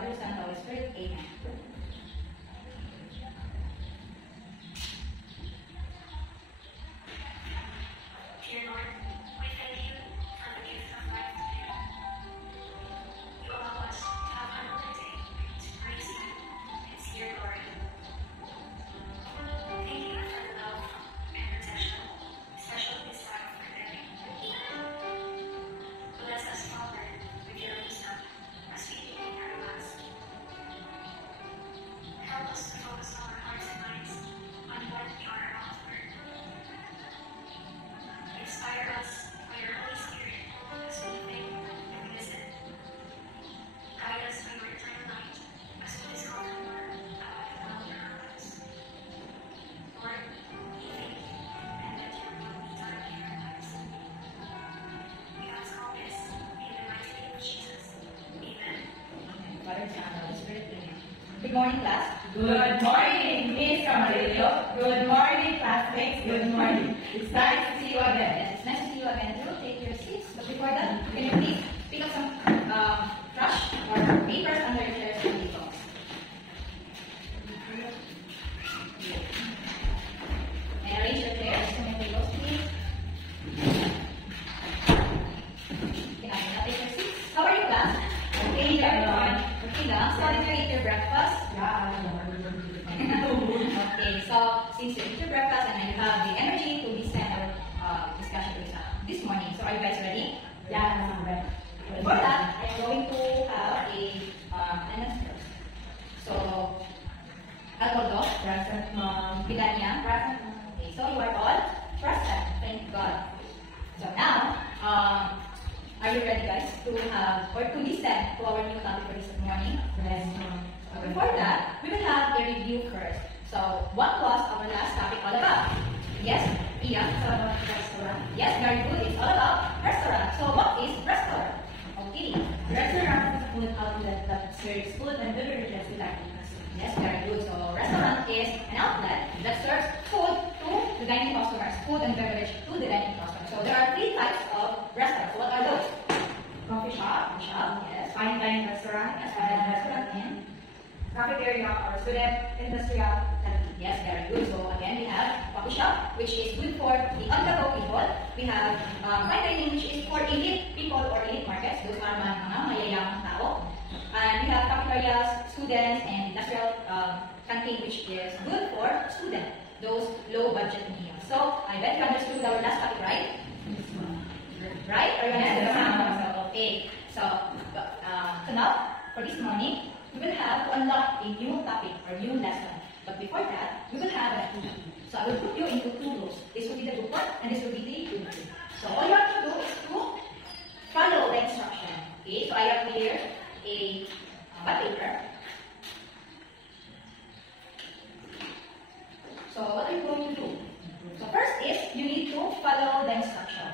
Father, Son, Holy Spirit. Amen. Dear Lord, we thank you for the gift of life today. You allow us to have another day to praise you and see your glory. Thank you for the love and protection, especially this time of pandemic. Bless us, Father, with your wisdom as we begin our class. Help us to focus our hearts and minds on what we are about to learn. Inspire us by your Holy Spirit as we think and listen. Guide us by your eternal light as we discover more about the love in our lives. Lord, we thank you and let your will be done in our lives. We ask all this in the mighty name of Jesus. Amen. Father, Son, Holy Spirit. Amen. Good morning, class. Good morning, Miss Camarillo. Good morning, classmates. Good morning. It's nice to see you again. Yes, it's nice to see you again. Do take your seats. But before that, can you please pick up some trash or papers under your chairs and tables? And arrange your chairs to your tables, please. Okay, now take your seats. How are you, class? Okay, everyone. Okay, lang. Starting to eat your breakfast. Okay, so since you eat your breakfast and you have the energy to listen our discussion this morning, so are you guys ready? Yeah, I'm ready. For that, I'm going to have a attendance first. So, Algordo, Present, Mom. Pilania, Present. okay, so you are all present. Thank God. So now, are you ready, guys, to have or to listen to our new topic for this morning? Yes, Mom. Before that, we will have a review first. So, what was our last topic all about? Yes, Pia? Restaurant. Yes, very good. It's all about restaurant. So, what is restaurant? Okay. Restaurant is a food outlet that serves food and beverages without customers. Yes, very good. So, restaurant is an outlet that serves food to the dining customers, food and beverage to the dining customers. So, there are three types of restaurants. What are those? Coffee shop. Yes. Fine dining restaurant. Yes, fine restaurant and Cafeteria or student industrial canteen. yes, very good. So again, we have coffee shop, which is good for the on-the-go people. We have fine dining, which is for elite people or elite markets. Those are mga mayayamang tao. And we have cafeterias, students, and industrial canteen, which is good for students, those low-budget meals. So I bet you understood our last topic, right? Right? Or you understood? So, okay. So now, for this morning, we will have to unlock a new topic or new lesson. But before that, we will have an activity. So I will put you into two groups. This will be the group 1 and this will be the group 2. So all you have to do is to follow the instruction. Okay, so I have here a bond paper. So what are you going to do? So first is you need to follow the instruction.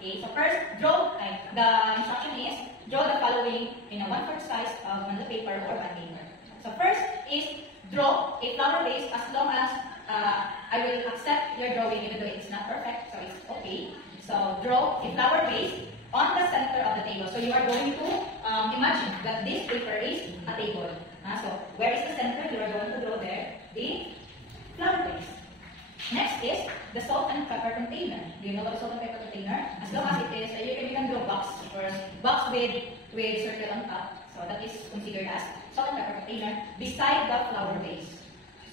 Okay, so first draw, the instruction is draw the following in a 1/4 size on the paper or bond paper. So first is draw a flower vase as long as I will accept your drawing even though it's not perfect, so it's okay. So draw a flower vase on the center of the table. So you are going to imagine that this paper is a table. So where is the center? You are going to draw there the flower vase. Next is the salt and pepper container. Do you know what a salt and pepper container? As long as it is, you can draw box first, box with circle on top. So that is considered as salt and pepper container beside the flower vase.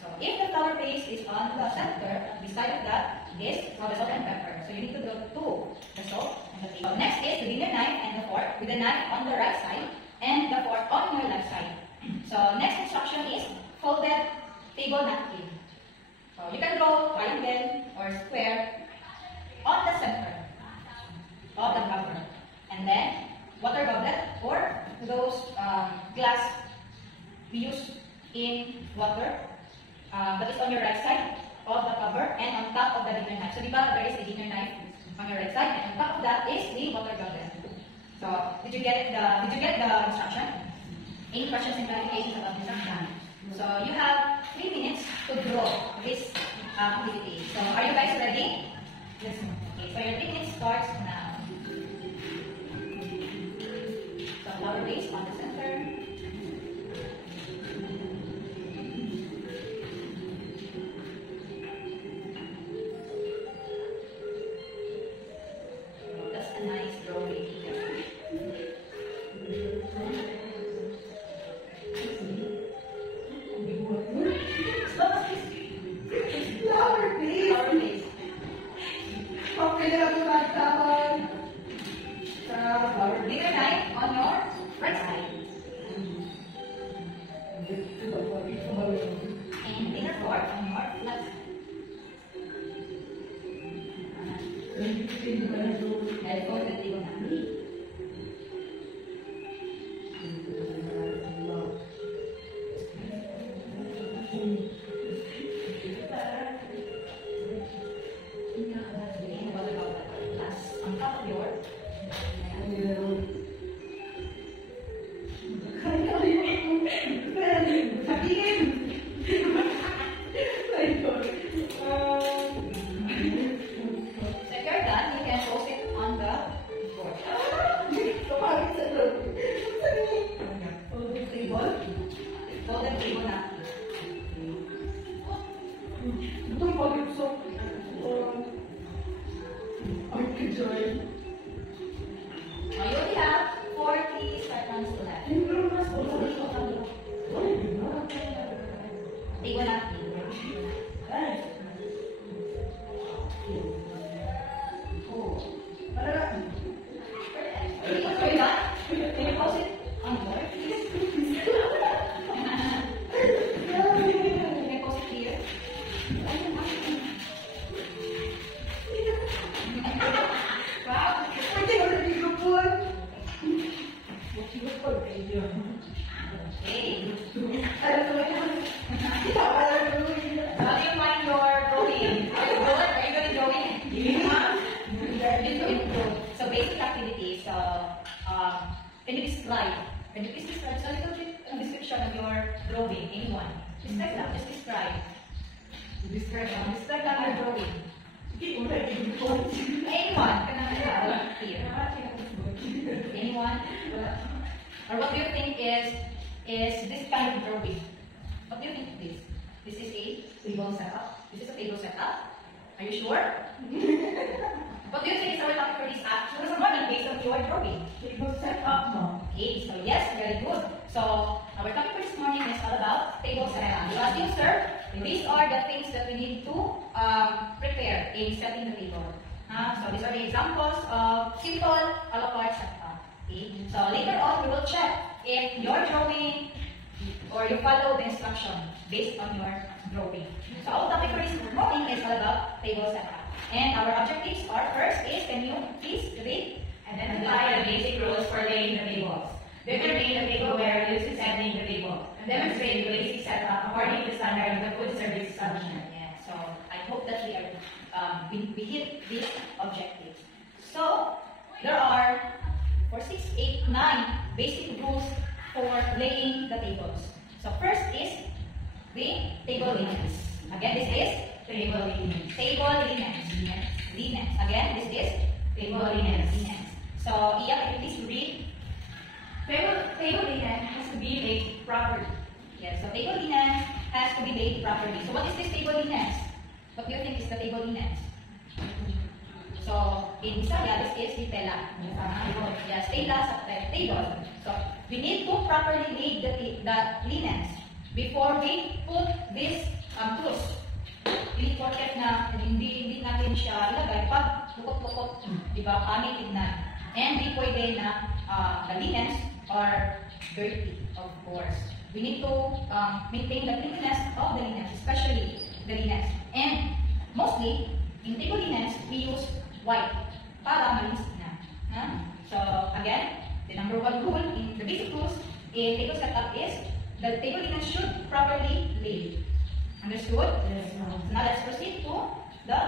So if the flower vase is on the center, beside of that is the salt and pepper. So you need to draw two, the salt and the pepper. Next is the dinner knife and the fork, with the knife on the right side and the fork on your left side. So next instruction is folded table napkin. So you can draw triangle or square on the center of the cover. And then water goblet or those glass we use in water that is on your right side of the cover and on top of the dinner knife. So there is a dinner knife on your right side and on top of that is the water goblet. So did you get the instruction? Any questions and clarifications about the instruction? So you have 3 minutes to draw this activity. So are you guys ready? Yes, ma'am. Okay, so your 3 minutes starts now. So flower base on the center. Okay. How do you find your drawing? Are you good? Are you good at drawing? So basic activities. Can you describe? Can you please describe? So a little bit description of your drawing. Anyone? Describe lang. Just describe. Describe lang your drawing. Anyone? Here. Anyone? Or what do you think is this kind of drawing? What do you think of this? This is a table setup. This is a table setup. Are you sure? What do you think is our topic for this morning based on your drawing? Table setup, no? Okay, so yes, very good. So our topic for this morning is all about table setup. So as you observe, these are the things that we need to prepare in setting the table. So these are the examples of simple a la carte setup. Okay? So later on, we will check if your drawing or you follow the instruction based on your drawing. So our topic for this morning is all about table setup. And our objectives are, first is, can you please read? Identify the basic rules for laying the tables. Determine the tableware used in setting the table. And demonstrate the basic setup according to the standard of the food service establishment. Yeah, so I hope that we are we hit these objectives. So there are 4, 6, 8, 9 basic rules for laying the tables. So first is the table linens. Again, this is Table linens. table linens. Linens. Again, this is Table linens. linens. So Iya, can you please read? Table linen has to be laid properly. Yes, so table linens has to be laid properly. So what is this table linens? What do you think is the table linens? So in Bisaya, this is the tela. Yes, tela sa table. So we need to properly lay the linens before we put this tools. Hindi porket na hindi natin siya ilagay pag lukot-lukot, di ba, pangit tignan. And di pwede na the linens are dirty, of course. We need to maintain the cleanliness of the linens, especially the linens. And mostly, in table linens, we use white para malinis tignan. So again, the number one rule in the basic rules in table setup is the table linens should properly lay. Understood? Yes, ma'am. So now let's proceed to the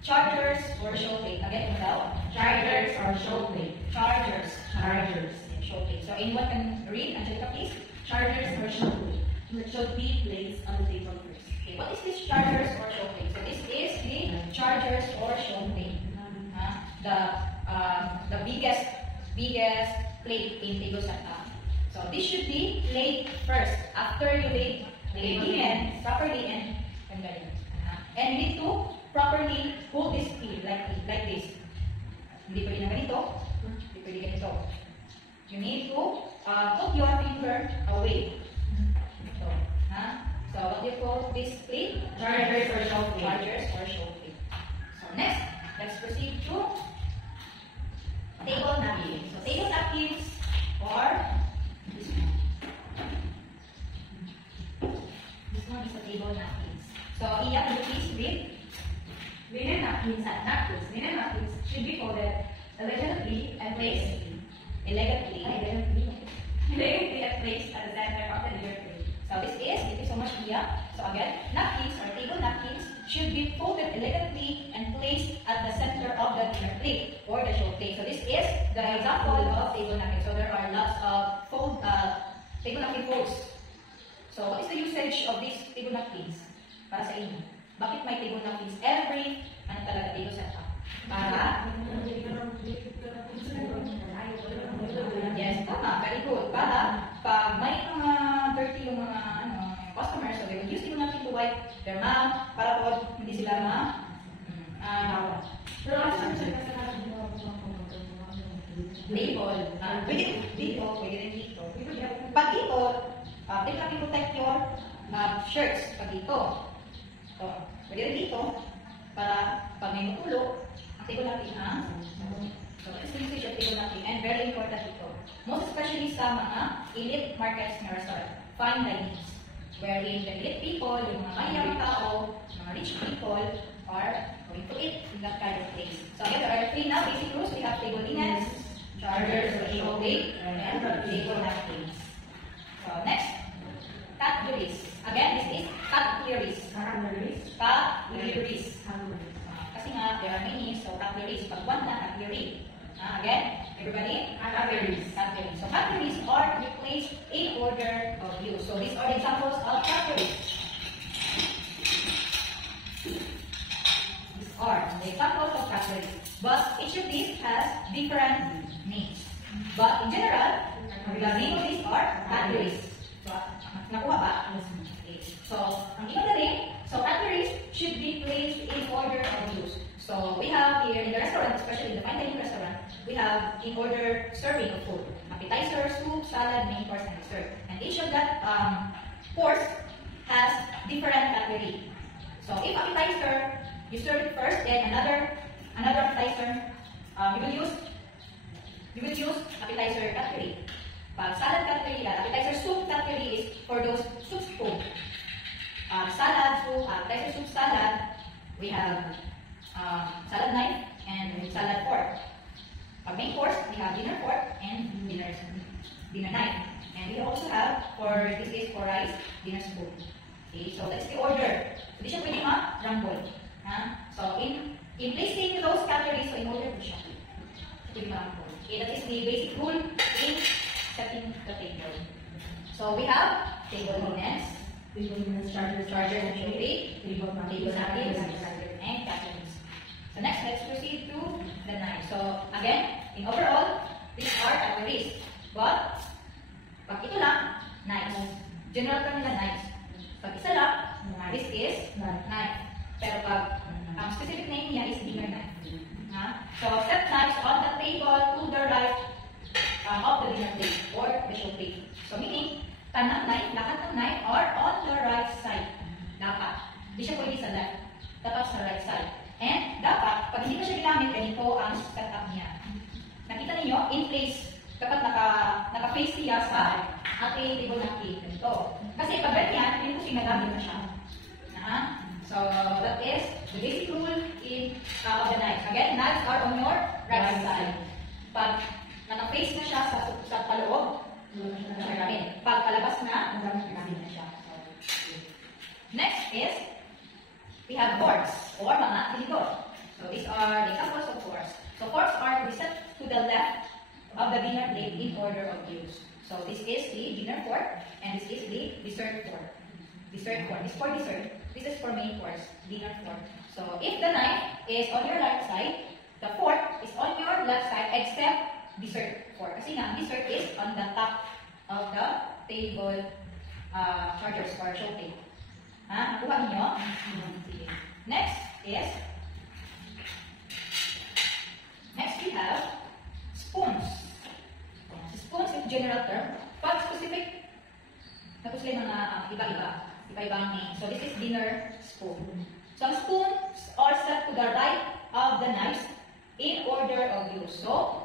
chargers or show plate. Again, without Chargers or show plate. chargers. Chargers. Show plate. So anyone can read? Angelica, please. Chargers or show plate. It should be placed on the table first. Okay, what is this chargers or show plate? So this is the chargers or show plate. The biggest plate in table setup. So this should be laid first after you lay the linen properly and ganyan. And you need to properly hold this plate like this. Hindi pwede na ganito. Hindi pwede ganito. You need to put your finger away. So what do you call this plate? Chargers or show plate. Chargers or show plate. So next, let's proceed to table napkins. So table napkins are this one. This one is a table napkins. So Iya, can you please read? Linen napkins and napkins. Linen napkins should be folded elegantly and placed Elegantly. elegantly and placed at the center of the dinner plate. So thank you so much, Iya. So again, napkins or table napkins should be folded elegantly and placed at the center of the dinner plate or the show plate. So this is the example of table napkins. So there are lots of table napkin folds. So what is the usage of these table napkins para sa inyo? Bakit may table napkins every table setup? Para yes, tama, very good. Para pag may mga dirty yung mga customers, so they will use table napkin to wipe their mouth para po hindi sila nawala. Table. Pwede rin dito, pwede rin dito. Pag dito, they can protect your shirts. Pag dito. So, pwede rin dito para pag may matulog, ang table natin so, it's the usage of table napkin and very important ito. Most especially sa mga elite markets na restaurant, fine dinings, wherein the elite people, yung mga mayayang tao, mga rich people, are going to eat in that kind of place. So again, there are 3 now basic rules. We have table linens, chargers, or show plate, and table napkins. So next, cutleries. Again, this is cutleries. Cutleries. Kasi nga, there are many, so cutleries. Pag one na, cutlery. Again, everybody? Cutleries. Cutleries. So cutleries are replaced in order of use. So these are the examples of cutleries. These are the examples of cutleries. But each of these has different names. But in general, the name of these are cutleries. So, nakuha ba? Okay. So, ang ibang galing, so cutleries should be placed in order of use. So, we have here in the restaurant, especially in the fine dining restaurant, we have in order serving of food. Appetizer, soup, salad, main course, and dessert. And each of that course has different cutlery. So, if appetizer, you serve it first, then another appetizer, you will use appetizer cutlery. Pag salad cutlery, appetizer soup cutlery is for those soup food. Salad soup, appetizer soup salad, we have salad knife and salad fork. Pag main course, we have dinner fork and dinner knife. And we also have, this is for rice, dinner spoon. Okay, so that's the order. Hindi siya pwede ma-rumble. So in placing those cutleries, so in order po siya. Pwede ma-rumble. Okay, that is the basic rule in setting the table. So we have table linens, chargers and tray, table napkins, and cutleries. So next, let's proceed to the knife. So again, in overall, these are cutleries. But pag ito lang, knives. General term nila knives. Pag isa lang, this is knife. Pero pag ang specific name niya is dinner knife. So set knives on the table to the right of the dinner plate or the show plate. So meaning, tanang knife, lahat ng knife are on the right side. Dapat. Hindi siya pwede sa left. Dapat sa right side. And dapat, pag hindi pa siya ginamit, ganito ang setup niya. Nakita ninyo, in place, dapat naka-face siya sa ating table napkin. Ganito. Kasi pag ganyan, yun po sinagamit na siya. So that is the basic rule of the knife. Again, knives are on your right side. Pag naka-face na siya sa paloob, pag palabas na, nagamit na siya. Next is, we have forks or mga tinidor. So these are the examples of forks. So forks are to be set to the left of the dinner plate in order of use. So this is the dinner fork and this is the dessert fork. Dessert fork is for dessert. This is for main course, dinner fork. So if the knife is on your right side, the fork is on your left side except dessert fork. Kasi nga, dessert is on the top of the table chargers or show table. Nakuha ninyo? Next we have spoons. Spoons is general term. Pag specific, tapos lang mga iba-ibang name. So this is dinner spoon. So spoons are set to the right of the knives in order of use. So,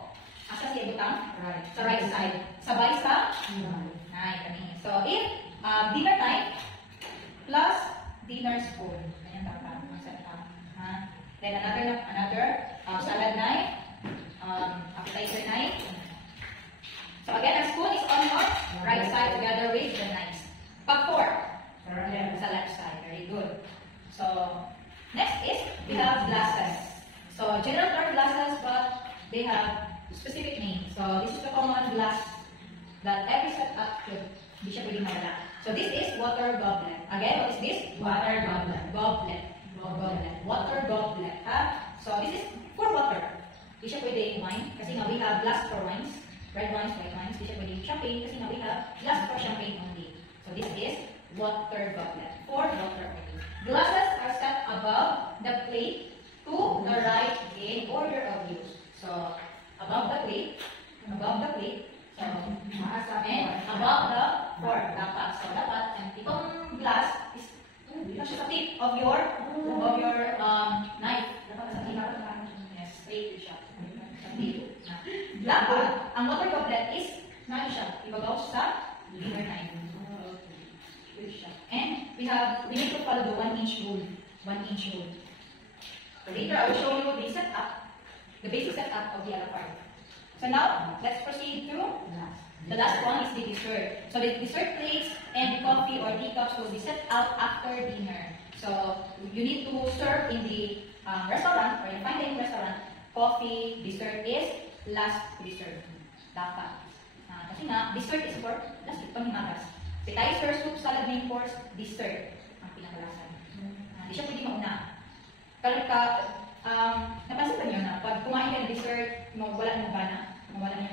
asa siya butang? Right. Sa right side. Sabay sa? Kani. So if dinner knife plus dinner spoon. Ayan dapat ang setup. Then another salad knife, appetizer knife. So again, a spoon is on your right side together with the knives. Pag fork, sa left side. Very good. So next is we have glasses. So general term glasses, but they have specific names. So this is the common glass that every setup should be siya pwedeng mawala. So this is water goblet. Again, what is this? Water goblet. Water goblet. So this is for water. Di siya pwede wine kasi nga we have glass for wines. Red wines, white wines. Di siya pwede champagne kasi nga we have glass for champagne only. So this is water goblet. For water only. Glasses are set above the plate to the right in order of use. So above the plate. So and above the fork. Dapat. So dapat ang tipong glass is sa tip of your knife. Dapat sa tip. Yes, straight siya. Sa tip. Dapat ang water goblet is siya. Ibagaw sa dinner knife. And we need to follow the 1 inch rule. 1 inch rule. So later I will show you the setup, the basic setup of the other part. So now let's proceed to The last one is the dessert. So the dessert plates and coffee or teacups will be set out after dinner. So you need to serve in the restaurant or in fine dining restaurant, coffee, dessert is last to be served. Dapat. Kasi nga, dessert is for last week, panghimagas. Appetizer, soup, salad, main course, dessert ang pinakalasan. Hindi siya pwede mauna. Napansin ba niyo na pag kumain ka ng dessert, mawala na yung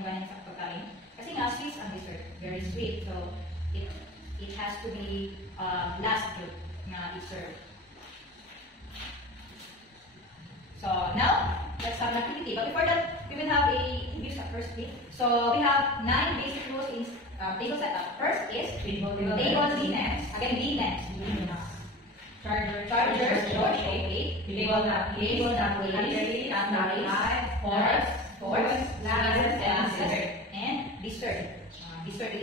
gana sa pagkain? Kasi nga, sweet ang dessert. Very sweet. So, it has to be last good na dessert. So, now, let's have an activity. But before that, we will have a review first week. So, we have 9 basic rules in table setup. First is table lines. Again, lines. Chargers, okay. Table napkins, forks, glasses, and dessert. Dessert.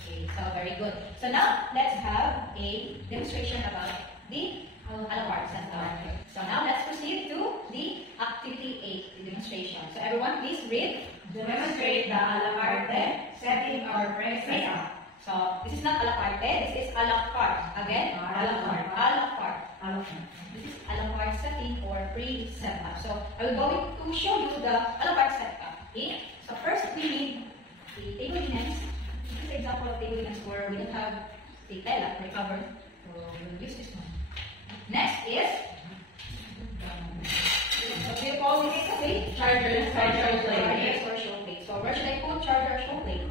Okay, so very good. So now, let's have a demonstration about the a la carte setup. So now, let's proceed to the activity 8, the demonstration. So everyone, please read. Demonstrate the a la carte setting or break setup. So, this is not a la carte, this is a la carte. Again, A la carte. A la carte. This is a la carte setting or pre-setup. So, I will going to show you the a la carte setup. Okay? So, first we need the table lines. This is an example of table lines where we don't have the tela for cover. So, we will use this one. Next is, what do you call this? Okay? Chargers Or show plate. So, where should I put charger or show plate?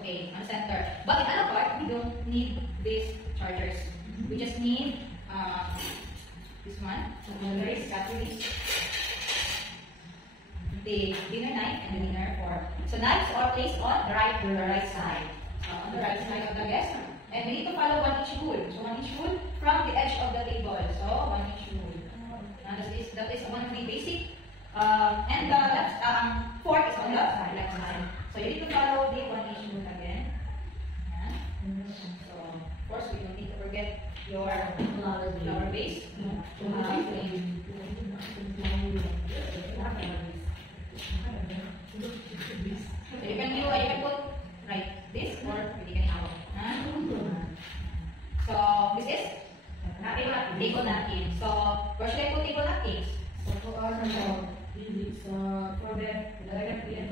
Okay, on center. But in other part, we don't need these chargers. We just need this one. The dinner knife and the dinner fork. So knives are placed on the right side. On the right side of the guest. And we need to follow one each rule. So one each rule from the edge of the table. So one each rule. That is one of the basic. And the left fork is on the left side. So you need to follow the one each rule again. So of course we don't need to forget your flower base. So you can put right this or you can out. So this is table napkin. So where should I put table napkins?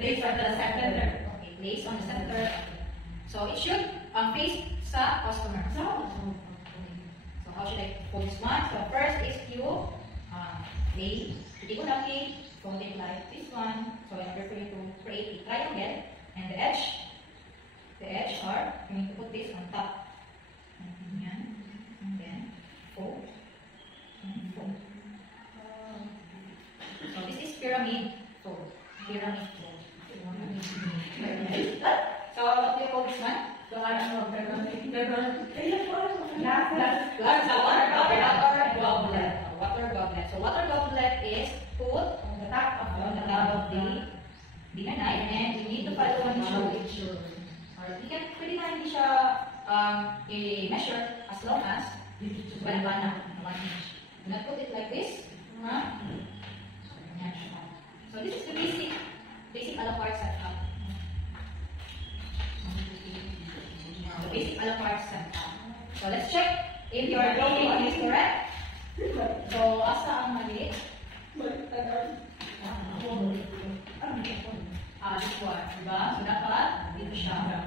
Place on the center. Okay, place on the center. So it should face sa customer. So how should I put this one? So first is you lay the table napkin, fold it like this one. So in order for you to create a triangle, and the edge are you need to put this on top. And then fold and fold. So this is pyramid fold. Pyramid fold. So what do you call this one? So water goblet. So water goblet is put on the top of the dinner knife, and you need to follow one rule. Or you can pwede na hindi siya i-measure as long as bana 1 inch. Do not put it like this. So this is the basic a la carte setup. The basic a la carte setup. So let's check if your drawing is correct. So asa ang mali? This one, diba? So dapat dito siya.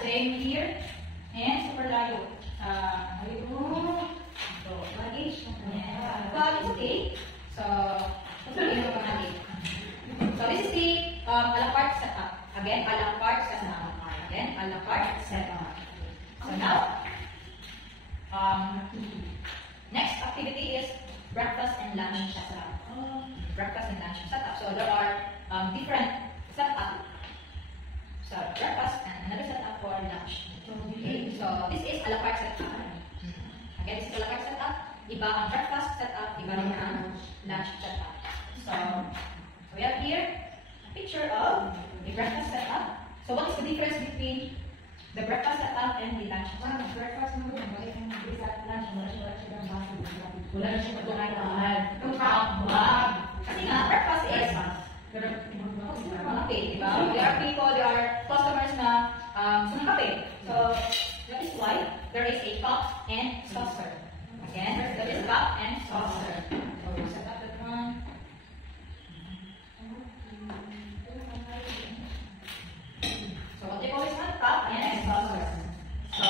Same here. And super layo. So, lagi. But it's okay. So, So this is the a la carte setup. Again, a la carte setup. Again, a la carte setup. So now, next activity is breakfast and lunch setup. Breakfast and lunch setup. So there are different setup. So breakfast and another setup for lunch. Okay. So this is a la carte setup. Again, this is a la carte setup. Iba ang breakfast setup, iba rin ang lunch setup. So we have here a picture of the breakfast setup. So what is the difference between the breakfast setup and the lunch setup? Wala na siya pagkakaan. Kasi nga, breakfast is okay, di ba? There are people, there are customers na gusto ng kape. So, that is why there is a cup and saucer. Again, there is cup and saucer. So, set up that one. So, what they call is a cup and saucer. So,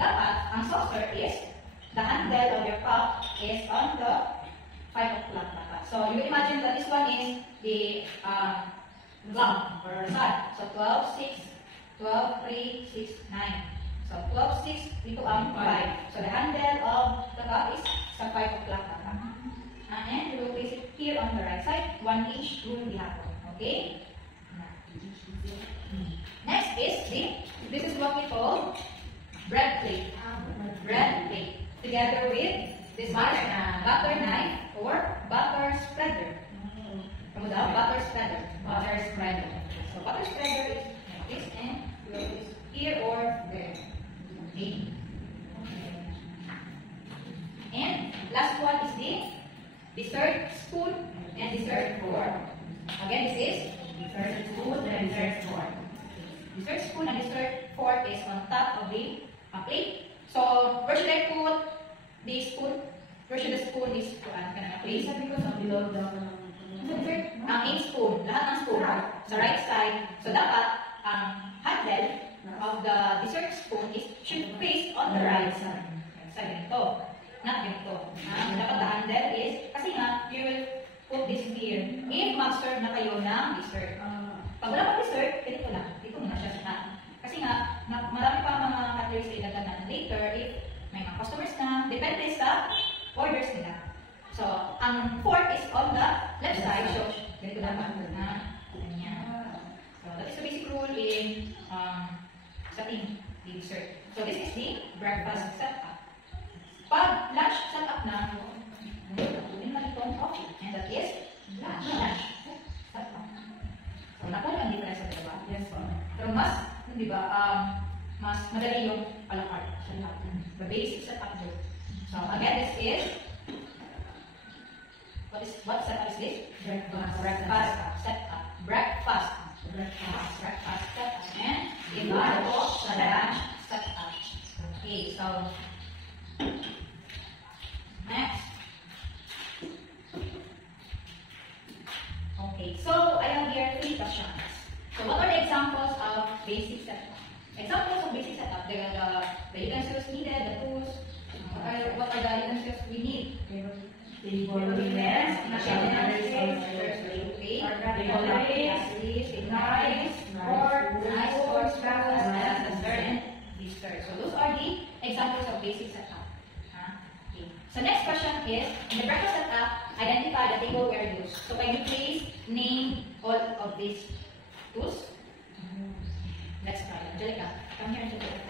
dapat, ang saucer is, the handle of your cup is on the 5 o'clock dapat. So, you imagine that this one is the clock or side. So, 12, 6, 12, 3, 6, 9. So, 12, 6, dito ang 5. So, the handle of the cup is sa 5 o'clock dapat. And you will place it here on the right side. 1 each rule dihapon. Okay? Next is this is what we call bread plate. Bread plate. Together with this butter knife or butter spreader. Kamu daw? Butter spreader. Butter spreader. So butter spreader is like this and you will use here or there. Okay. And last one is the dessert spoon and dessert fork. Again, this is dessert spoon and dessert fork. Dessert spoon and dessert fork is on top of the plate. So where should I put the spoon? Where should the spoon is placed? below the Ang in spoon, lahat ng spoon sa right side. So dapat ang handle of the dessert spoon should face on the right side. Right side ganito, not ganito. Dapat the handle is, kasi nga, you will put this here. If mag-serve na kayo ng dessert. Pag wala pang dessert, ganito lang. Dito muna siya sa kasi nga, marami pa mga cutleries sa ilagay natin later if may mga customers na, depende sa orders nila. So, ang fork is on the left side. So, ganito dapat na. Ganyan. So, that is the basic rule in setting the dessert. So, this is the breakfast setup. Pag lunch setup na, kunin mo itong coffee. And that is lunch setup. So, nakuha ang difference sa dalawa. Yes, po. Pero mas, di ba, mas madali yung palakart. The basic setup do. So, again, this is what setup is this? Breakfast setup. Breakfast setup. And iba po sa lunch setup. Okay, so next. Okay, so I have here 3 questions. So what are the examples of basic setup? Examples of basic setup. There are the utensils needed, the tools. What are the utensils we need? Yes, so those are the examples of basic setup. Okay. So next question is, in the breakfast setup, identify the tableware used. So can you please name all of these tools? Let's try. Angelica, come here, Angelica.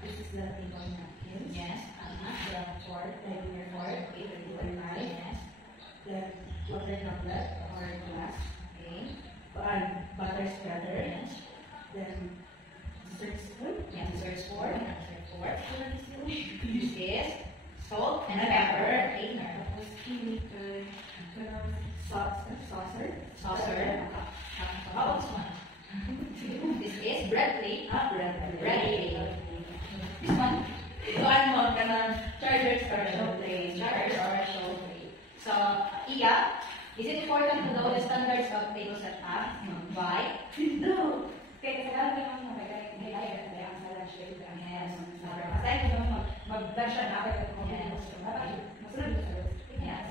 This is the table napkins. Yes. The fork, the fork, the knife. Yes. The water tumbler or glass. Okay. Butter spreader. Yes. Then dessert spoon. Yes. Dessert fork. Dessert fork. This is salt and pepper cleaner. Tapos chemical saucer. Saucer. How about this one? This is bread plate. Bread plate. This one. So ano, chargers or show plate. Chargers or show plate. So, Iya, is it important to know the standards of table setup? Why? No. Kaya kasalanan ko yung mga kaya ang sa lunch break. Yes. Aside mo mag-dash na ako yung masunod ko sa Yes.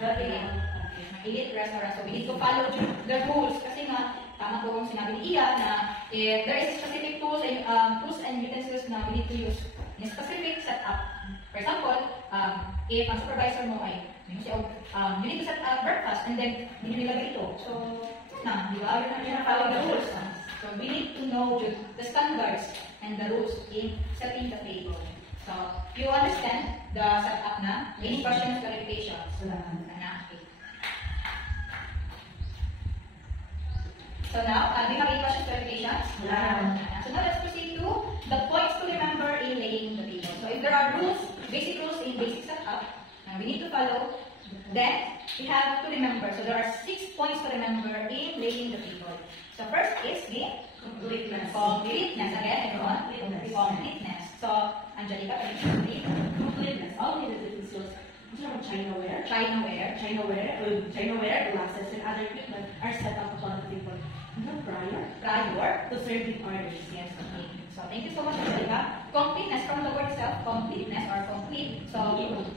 Okay. Elite restaurant. So, we need to follow the rules. Kasi nga, tama po kung sinabi ni Iya na if there is specific tools and utensils na we need to use in a specific setup. For example, if ang supervisor mo ay you need to set up breakfast and then hindi nilagay ito. So, di ba? You're not following the rules. So, we need to know the standards and the rules in setting the table. So, you understand the setup na? Any questions, clarifications? Okay. So now, do you have any questions, clarifications? So now let's proceed to follow. Then, we have to remember. So, there are 6 points to remember in laying the table. So, first is the Completeness. completeness. Again, everyone. Completeness. So, Angelica, can you explain? Completeness. All the utensils, Chinaware, Chinaware. Chinaware, glasses, and other equipment are set up upon the table. Prior to serving orders. Yes, okay. So, thank you so much, Angelica. Completeness, from the word itself, completeness or complete. So,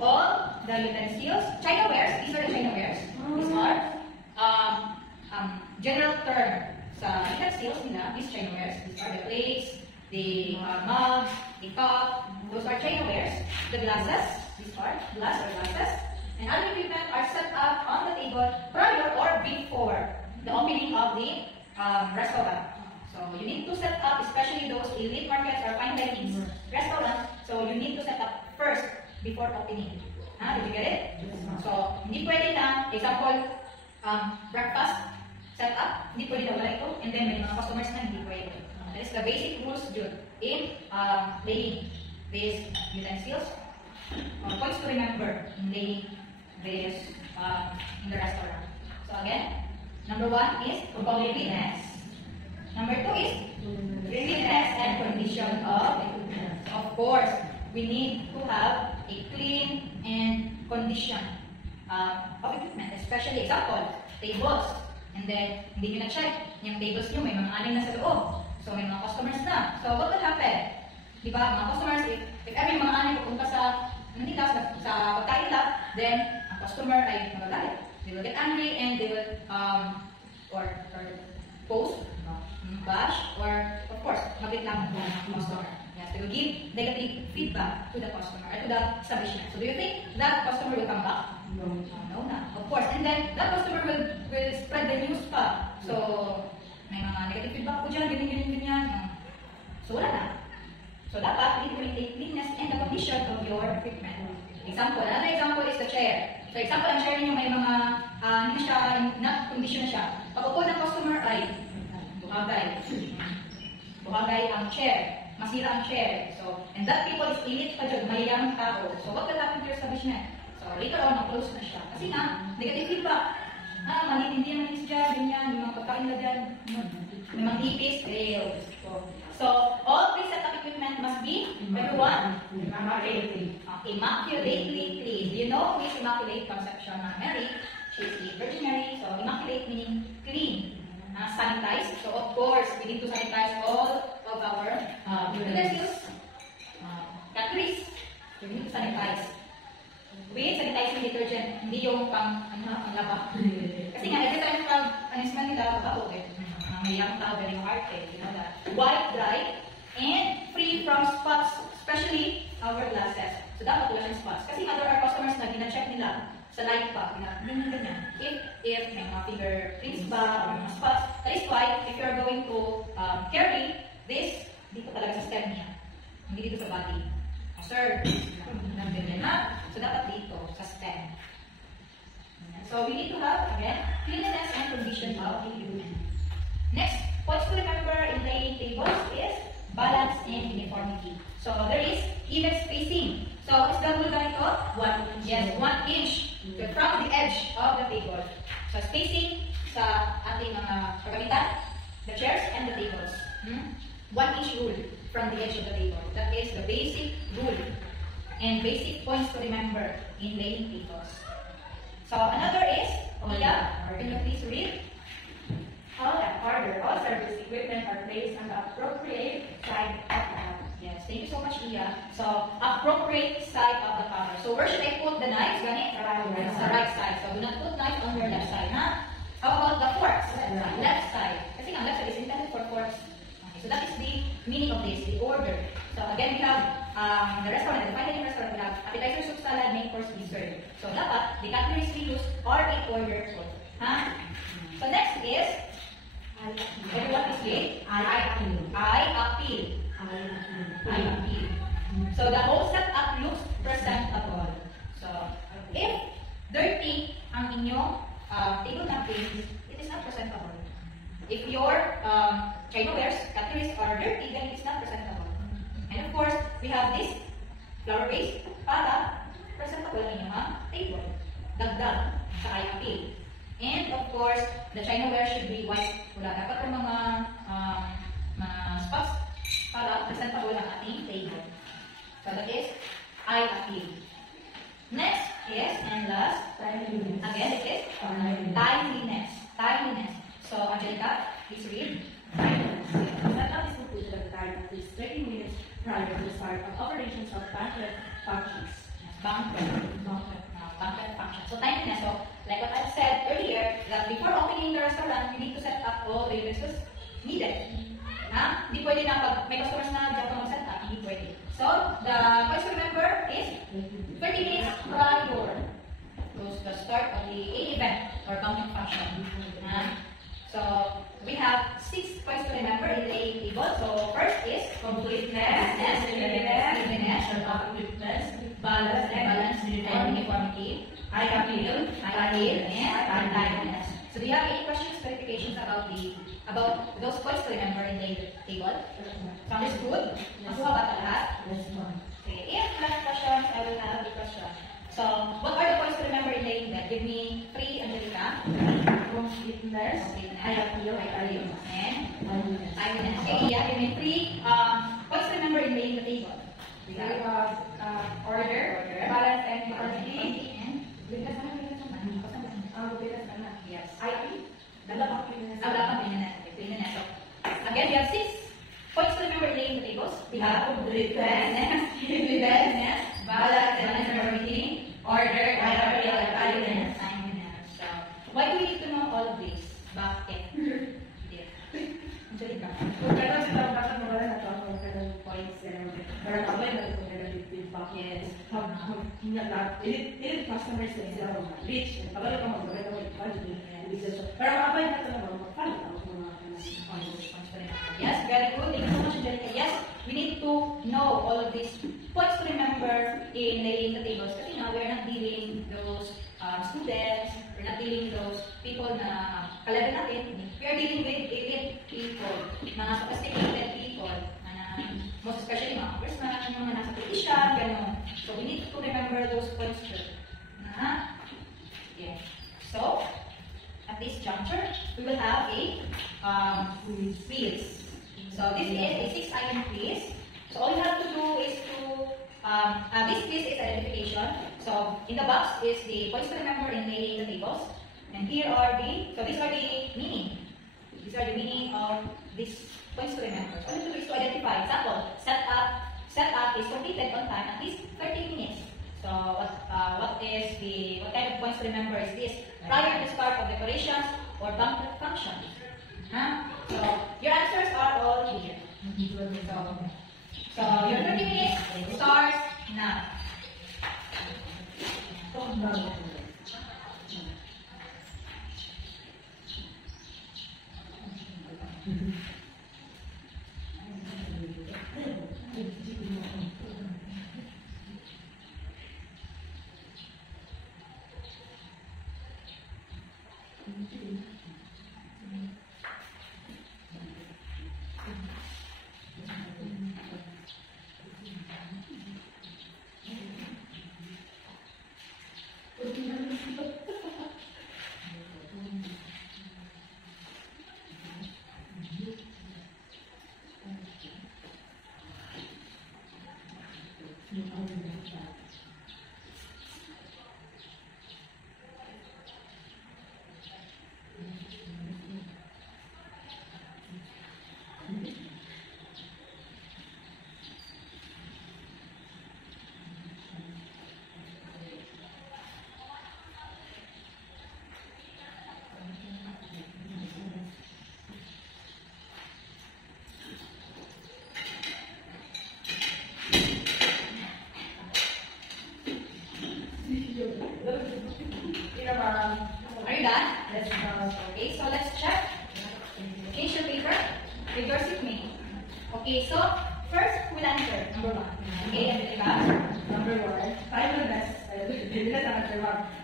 all the utensils, Chinawares, these are the Chinawares. These are general term sa utensils nila, these Chinawares. These are the plates, the mugs, the cup, those are Chinawares. The glasses, these are glass or glasses. And other equipment are set up on the table prior or before the opening of the restaurant. So you need to set up, especially those elite markets or fine dining restaurants. So you need to set up first before opening. Did you get it? So hindi pwede na, example, breakfast set up, hindi pwede na wala ito, and then may mga customers na hindi pwede. That is the basic rules, Jude, in laying these utensils. Points to remember in laying this in the restaurant. So again, number 1 is completeness. Number 2 is cleanliness and condition of equipment. Of course, we need to have a clean and condition of equipment. Especially, example, tables. And then, hindi nyo na-check. Yung tables nyo, may mga anin na sa loob. So, may mga customers na. So, what will happen? Diba, mga customers, if ever yung mga anin pupunta sa sa pagkain nila, then, ang customer ay magagalit. They will get angry and they will, or post, bash, or of course, magreklamo po ng customer. Yes, they will give negative feedback to the customer, or to the establishment. So do you think that customer will come back? No, na. Of course. And then, that customer will spread the news pa. So, may mga negative feedback po dyan, ganyan. So, wala na. So, dapat, you need to maintain cleanness and the condition of your equipment. Example, another example is the chair. So, example, ang chair ninyo may mga, hindi siya, na-condition na siya. Pag upo ng customer ay, buhagay ang chair. Masira ang chair. So, and that people is elite pa dyan, mayayamang tao. So, what will happen to your establishment? So, later on, na-close na siya. Kasi nga, negative feedback. Maliit, hindi naman is dyan, ganyan, yung mga pagkain na dyan. May mga ipis, grails. So, all preset of equipment must be, everyone, immaculately clean. Do you know who is Immaculate Conception Mary? She is the Virgin Mary. So, immaculate meaning clean. Sanitize. So, of course, we need to sanitize all of our utensils. Cutleries. We need to sanitize. With sanitizing detergent, hindi yung pang-laba. Kasi nga, every time pag-anisman nila, bago eh. May young tao, very hard eh. You know that. White, dry, and free from spots, especially our glasses. So, dapat wala siyang spots. Kasi nga, there are customers na gina-check nila sa light pa, ganyan. If may mga fingerprints ba, or mga spots, that is why, if you're going to carry this, dito talaga sa stem niya. Hindi dito sa body. Sir, ganyan na. So, dapat dito, sa stem. So, we need to have, again, cleanliness and condition of equipment. Next, points to remember in laying tables is balance and uniformity. So, there is even spacing. So, is the rule ganito? 1 inch. Yes, 1 inch from the edge of the table. So, spacing sa ating mga kagamitan, the chairs and the tables. 1 inch rule from the edge of the table. That is the basic rule and basic points to remember in laying tables. So, another is, can you please read? All service equipment are placed on the appropriate side of the house. Yes, thank you so much, Iya. So, appropriate side of the counter. So, where should I put the knives? Ganit? Sa right side. So, do not put knives on your left side, ha? How about the forks? Left side. Kasi nga, left side is intended for forks. Okay, so that is the meaning of this, the order. So, again, we have the restaurant, the fine dining restaurant, we have appetizer, soup, salad, main course, dessert. So, dapat, the cutleries we use are in order for. Ha? So, next is, everyone is late? I appeal. So the whole setup looks presentable. So if dirty ang inyong table napkins, it is not presentable. If your chinawares, cutleries are dirty, then it is not presentable. And of course, we have this flower base para presentable ang inyong table. dagdag sa IAP. And of course, the Chinaware should be white. Wala dapat yung mga spots para presentable ang ating table. So that is IAP. Next is, and last, again, it is timeliness. Timeliness. So, Angelica, please read. Setup is completed at the time at least 30 minutes prior to the start of operations of banquet functions. Banquet function. So, timeliness. So, like what I said earlier, that before opening the restaurant, you need to set up all the utensils needed. Hindi pwede na pag may customers na diyan ka mag-set up, hindi pwede. So, the points to remember is 30 minutes prior to the start of the event or counting function. So, we have 6 points to remember in the table. So, first is completeness, balance, and uniformity, appeal, and timeliness. So, do you have any questions, clarifications about those points to remember in the table? Understood? Nasuha ba lahat? Okay. If last questions, I will have the question. So, what are the points to remember in the table? Give me 3, Angelica. Completeness, appeal, And timeliness. Okay, yeah, give me 3 points to remember in the table. We have Order, balance, and uniformity. Yes. IP, Cleanliness. So, again, we have 6 points to remember in the tables. We have completeness, balance, and uniformity, order, timeliness. So, why do we need to know all of this? Bakit? Angelica. Yes. Ilit customers na sila reach. Pagkala ka mag-gawin mo budget. Pero makapay na ito na magpalit ako sa mga Yes, very good. Thank you so much, Angelica. Yes, we need to know all of these points to remember in the tables. Kasi now we're not dealing those students, we're not dealing those people na kalaban natin. We are dealing with elite people, mga sophisticated people, most especially mga congressman, mga nasa politician, gano'n. So we need to remember those points too. Yeah. So, at this juncture, we will have a quiz. So this is a 6-item quiz. So all you have to do is to, this quiz is identification. So in the box is the points to remember in the tables. And here are so these are the meaning. These are the meaning of these points to remember. So all you have to do is to identify. Example, set up is completed on time at least 30 minutes. So what kind of points to remember is this? Prior to start of decorations or banquet functions. So your answers are all here. So your 30 minutes starts now. Are you done? Okay, so let's check. Finish your paper with your seatmate. Okay, so first we'll answer number 1. Okay, Angelica. Number 1, timeliness.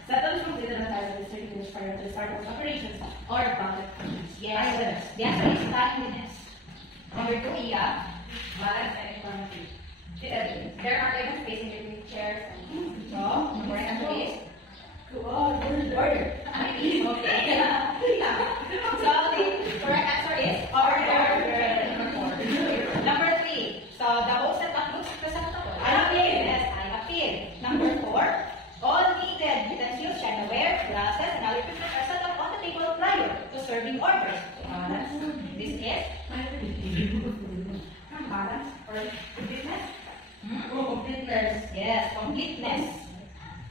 Settle from the time is 30 minutes prior to the start of operations or banquet functions. Yes, the answer is timeliness. Number 2, Iya. Balance and equality. There are even space in between chairs and So, number 1 answer is Wow. So the whole setup looks present to I appeal. Yes, I appeal. Number 4, all needed utensils, chandelier, glasses, and other equipment are set up on the table prior to serving orders. This is Balance or completeness? completeness. Yes, completeness.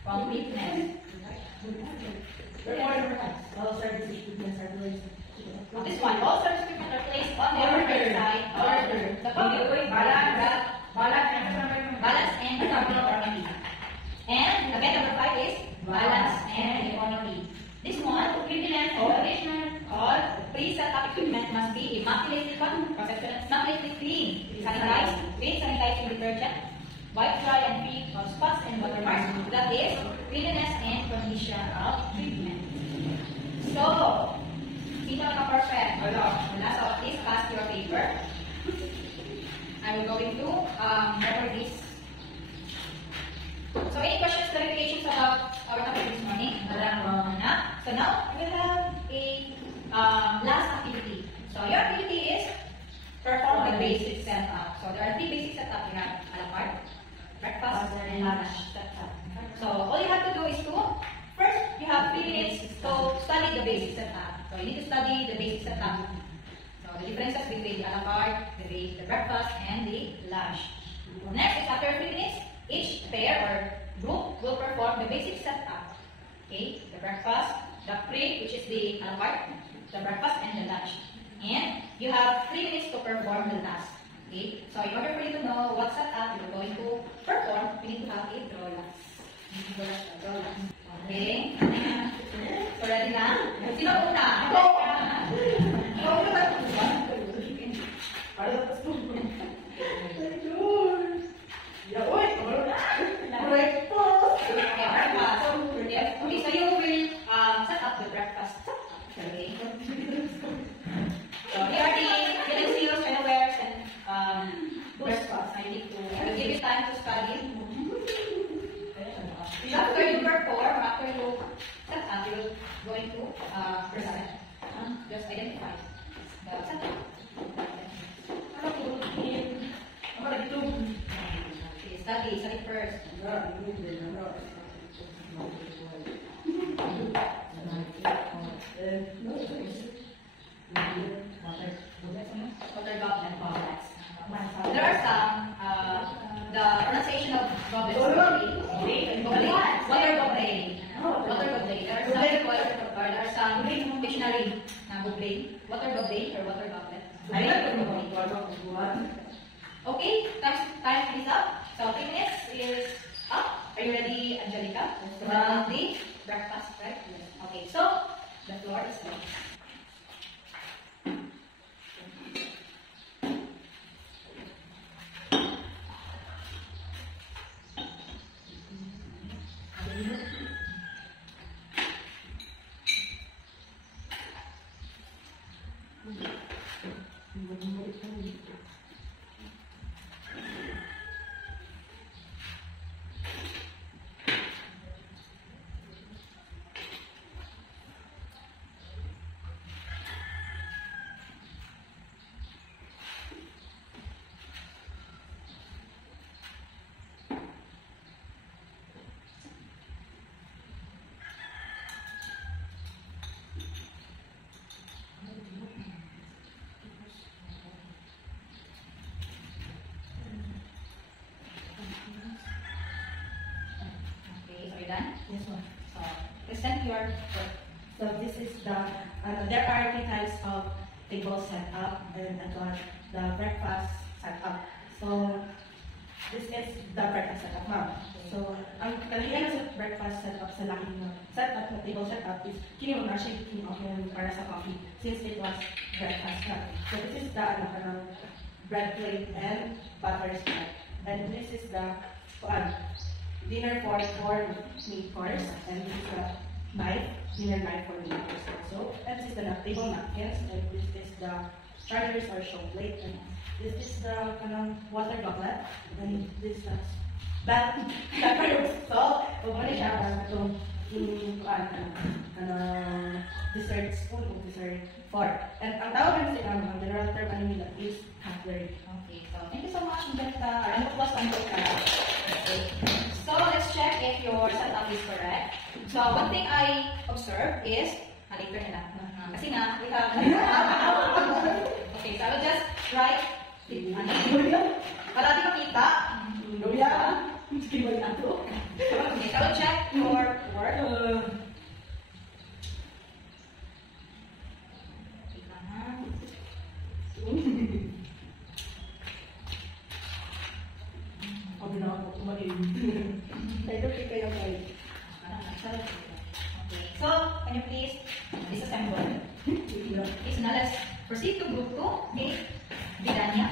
Completeness. All service equipment are placed. This one, all service equipment are placed on the order side of the bucket. Balance and economy. And again, number 5 is balance and economy. This one, cleanliness and condition. All pre-set up equipment must be immaculately clean, sanitized with sanitizing detergent, wipe dry and free of spots and watermarks. That is cleanliness and condition of treatment. So, sino naka-perfect? Wala. So, please pass your paper. I will go into record this. So, any questions, clarifications about our topic this morning? So now, we will have a last activity. So, your activity is perform the basic setup. So, there are 3 basic setup. You have a la carte, breakfast, and lunch setup. So, all you have to do is to, first, you have 3 minutes to study the basic setup. So, you need to study the basic setup. So, the differences between the a la carte, the breakfast, and the lunch. Next, after 3 minutes, each pair or group will perform the basic setup. Okay, the breakfast, the pre, which is the a la carte, the breakfast, and the lunch. And you have 3 minutes to perform the task. Okay, so in order for you to know what setup you're going to perform, we need to have a drawing. Okay, so ready na? Sino una? Ako! Ikaw una. Para sa school. Okay, breakfast. Okay, so you will set up the breakfast. Okay. So here are the utensils, tableware, and breakfast. I will give you time to study. After you perform, after you set up, you will going to present. Just identify the setup. Okay, study first. Water goblet goblets. There are some, the pronunciation of goblets. Water goblet. Water goblet. There are some dictionary na goblet. Water goblet or water goblet. Okay, time is up. So 3 minutes is up. Are you ready, Angelica? The breakfast, right? Okay, so the floor is yours. Yes, ma'am. So, present your work. So this is the, there are 3 types of table setup and the breakfast setup. So this is the breakfast setup, ma'am. So ang kalahian sa breakfast setup sa laking setup na table setup is kini mo actually kini okay para sa coffee since it was breakfast na. So this is the bread plate and butter spread. And this is the dinner fork for meat course, and this is the knife, dinner knife for meat course also. And this is the table napkins, and this is the starters or show plate, and this is the water goblet, and this is the bell pepper salt. So, what is that? dessert spoon o dessert fork. At ang tawag namin sila, ang general term ano nila is cutlery. Okay, so thank you so much, Angelica. Round of applause to Angelica. Okay. So let's check if your setup is correct. So one thing I observed is, later na lang. Kasi nga, we have, okay, so I will just write, para di makita. Okay, so I will check your work. Okay, so can you please disassemble? Okay, so now let's proceed to group 2. Okay, Bidanya.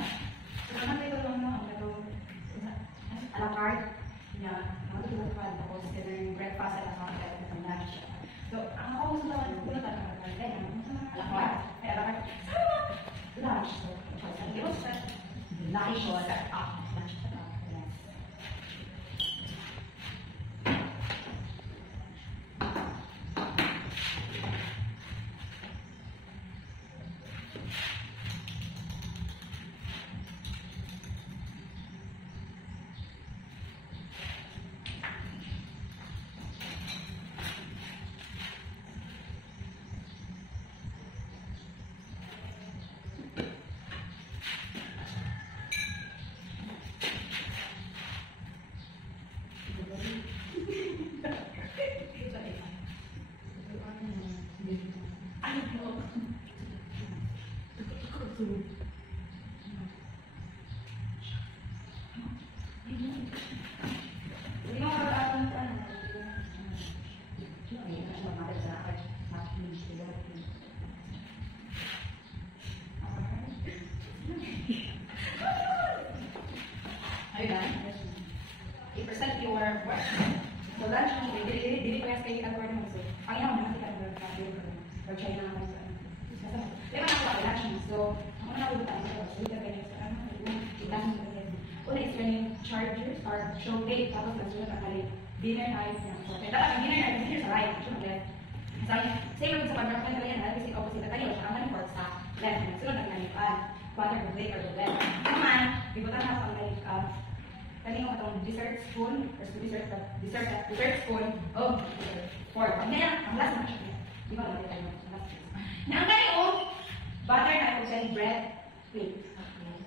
A la carte, tapos yung breakfast at ang lunch. So, ang ako gusto naman, gusto naman a la carte. Kaya a la carte, lunch. So, lunch at lunch at lunch. Are you done? Okay, present your work. So, lunch, dili ko yung kayo ang mo. So, ang ina mo naman kita or China naman sa Lima na ako lunch mo. So, ako na ulit tayo. So, dito ganyan sa lunch mo kasi. Una is ganyan chargers or show date. Tapos nagsunod ang kali dinner night. So, dapat ang dinner night, dinner sa right. So, same lang sa pag-recommend talaga na kasi opposite na tayo. Siya ang maniport sa left. Nagsunod ang manipan. Quarter to break or to left. Naman, ibutan na sa like, kanino ka itong dessert spoon, or dessert spoon of fork. Ang ganyan, ang last na siya. Di ba naman tayo ang last na ang kanino, butter na ito siya bread plate.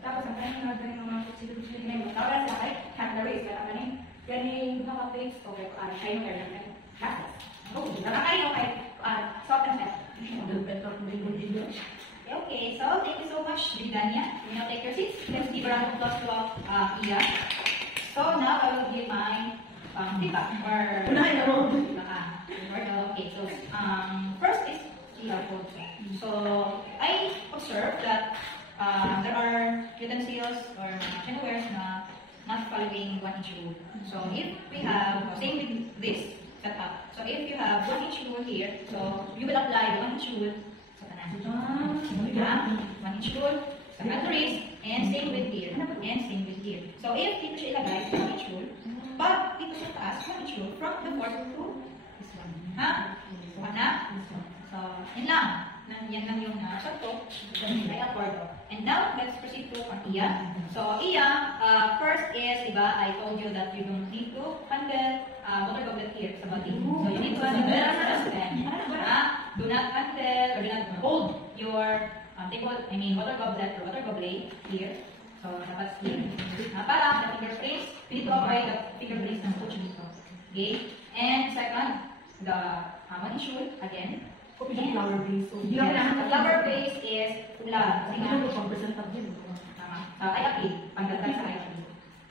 Tapos ang kanino mga kutsilo-kutsilo na yung tawag sa kahit cutleries, kaya ang kanino mga plates o kayo meron ng glasses. Okay, kanino kahit salt and pepper. Okay, so thank you so much, Bidanya. You now take your seats. Let's give a round of applause to Iya. So now I will give my feedback or okay. So first is Iya. So I observed that there are utensils or kitchenwares na not following 1-inch rule. So if we have same with this setup. So if you have 1-inch rule here, so you will apply the 1-inch rule sa tanan. 1-inch rule sa cutleries, and same with here, and same with here. So if dito siya ilagay, 1-inch rule, but dito sa taas, 1-inch rule, from the fourth to this one. Ha? Ano? So, yun lang. Yan lang yung sakto. Ay accordo. And now, let's proceed to ang Iya. So, Iya, first is, diba, I told you that you don't need to handle water goblet here sa body. So, you need to handle do not handle or do not hold your water goblet or water goblet here. So, dapat here. Para the finger place, we need to avoid the finger place ng coach dito. Okay? And second, the 1-inch rule, again. Flower base. The flower base is pula. IAP. Pagdagdag sa IAP.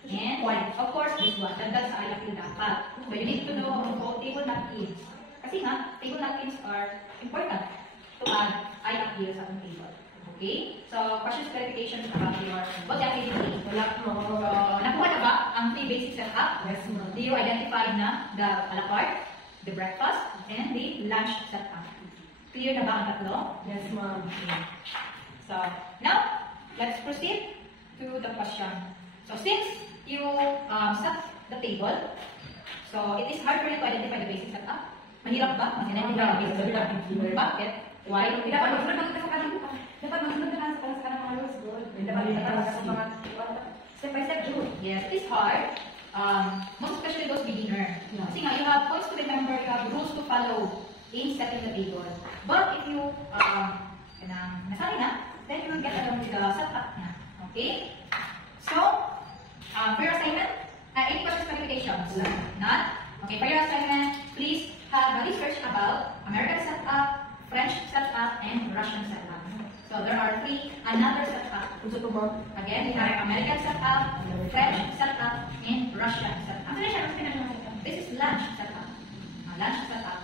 And of course, this one. Dagdag sa IAP dapat. So you need to know about table napkins. Kasi nga, table napkins are important to add IAP sa ating table. Okay? So, questions, clarifications about your body activity. Nakuha na ba ang 3 basic setup? Yes, ma'am. Do you identify na the a la carte, the breakfast, and the lunch setup? Clear na ba ang tatlo? Yes, ma'am. So, now, let's proceed to the question. So, since you set the table, so it is hard for you to identify the basic setup. Mahirap ba? Kasi bakit? Why? Dapat magsunod ka sa kanang dapat magsunod ka sa kanang mga rules, good. Dapat sa mga step by step, good. Yes, it is hard. Most especially those beginner. Kasi nga, you have points to remember, you have rules to follow in setting the table. But if you nasanay na, then you will get along with the setup na. Okay? So, for your assignment, any questions, clarifications? None? Okay, for your assignment, please have a research about American setup, French setup, and Russian setup. So there are three another setup. Again, we have American setup, French setup, and Russian setup. This is lunch setup. Lunch setup.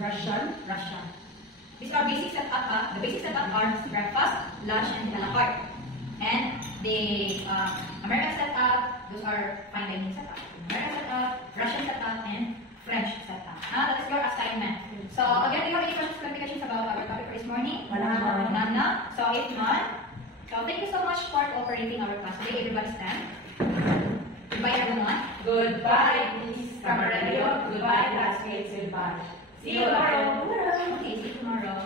Russian. These are basic setup. The basic setup are breakfast, lunch, and a la carte. And the American setup, those are fine dining setup. American setup, Russian setup, and French setup. That is your assignment. So again, do you have any questions, clarifications about our topic for this morning? None na. So if none, so thank you so much for cooperating our class today. Everybody stand. Goodbye, everyone. Goodbye, Miss Camarillo. Goodbye, classmates. Goodbye. See you tomorrow. Okay, see you tomorrow.